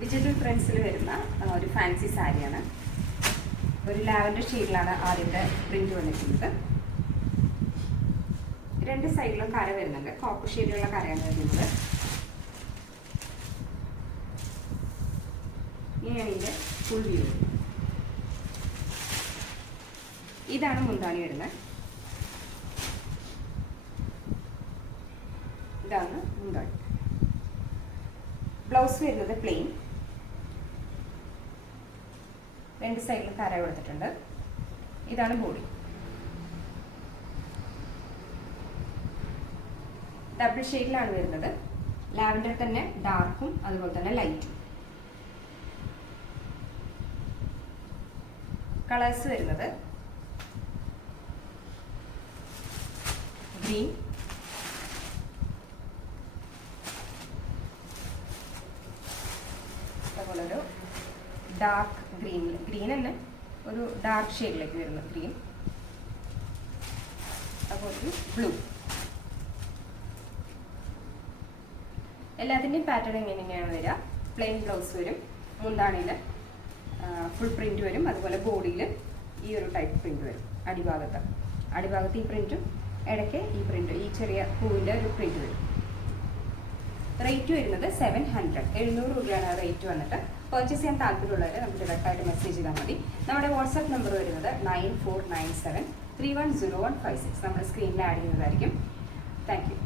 Digital പ്രിന്റ്സിൽ വരുന്ന ഒരു fancy സാരിയാണ്. ഒരു ലാവൻഡർ ഷെയ്ഡിലാണ് ആദ്യത്തെ പ്രിന്റ് വന്നിട്ടുള്ളത്. രണ്ട് സൈഡിലും കര വരുന്നുണ്ട്. കോപ്പർ ഷെയ്ഡിലുള്ള കരയാണ് വരുന്നത്. ഇങ്ങനെയാണ് ഇതിന്റെ ഫുൾ വ്യൂ. ഇതാണ് മുന്താണി വരുന്നത്. ഇതാണ് മുന്താണി. ബ്ലൗസ് വരുന്നത് പ്ലെയിൻ. രണ്ട് സൈഡിലും കര കൊടുത്തിട്ടുണ്ട്. ഇതാണ് ബോഡി. ഡബിൾ ഷെയ്ഡിലാണ് വരുന്നത്. ലാവൻഡർ തന്നെ ഡാർക്കും അതുപോലെ തന്നെ ലൈറ്റും. കളേഴ്സ് വരുന്നത് ഗ്രീൻ, അതുപോലെ ഒരു ഡാർക്ക് ഗ്രീൻ തന്നെ ഒരു ഡാർക്ക് ഷെയ്ഡിലേക്ക് വരുന്ന ഗ്രീൻ, അതുപോലെ ഒരു ബ്ലൂ. എല്ലാത്തിൻ്റെയും പാറ്റേൺ എങ്ങനെയാണ് വരിക? പ്ലെയിൻ ബ്ലൗസ് വരും, മുന്താണിയിൽ ഫുൾ പ്രിന്റ് വരും, അതുപോലെ ബോഡിയിൽ ഈ ഒരു ടൈപ്പ് പ്രിന്റ് വരും. അടിഭാഗത്ത് ഈ പ്രിന്റും ഇടയ്ക്ക് ഈ പ്രിന്റ്, ഈ ചെറിയ പൂവിൻ്റെ ഒരു പ്രിന്റ് വരും. റേറ്റ് വരുന്നത് 700, 700 രൂപയാണ് റേറ്റ് വന്നിട്ട്. പർച്ചേസ് ചെയ്യാൻ താല്പര്യമുള്ളവർ നമുക്ക് ഡയറക്റ്റായിട്ട് മെസ്സേജ് ചെയ്താൽ മതി. നമ്മുടെ വാട്സാപ്പ് നമ്പർ വരുന്നത് 9497310156. നമ്മുടെ സ്ക്രീനിൽ ആഡ് ചെയ്യുന്നതായിരിക്കും. Thank you.